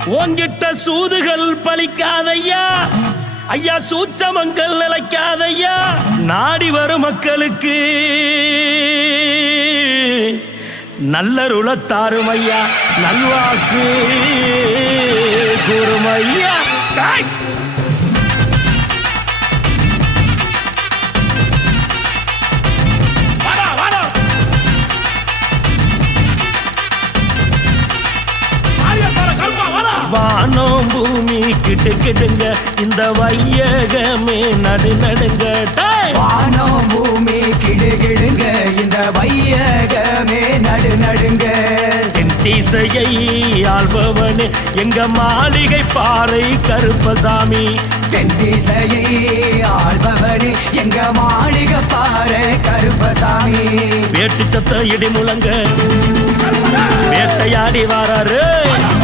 உங்கிட்ட சூதுகள் பலிக்காதையா ஐயா, சூச்சமங்கள் நிலைக்காதையா. நாடி வரும் மக்களுக்கு நல்லருளத்தாரும் ஐயா, நல்வாக்கு கூறுமையா. வானம் பூமி கிட்டு கிட்டுங்க, இந்த வையகமே நடு நடுங்க. வானம் பூமி கிடுகிடுங்க, இந்த வையகமே நடு நடுங்க. தென் திசையை ஆள்பவனே எங்க மாளிகை பாறை கருப்பசாமி. தென் திசையை ஆள்பவனே எங்க மாளிகை பாறை கருப்பசாமி. வேட்டு சத்த இடி முழங்க வேட்டையாடி வாராரு.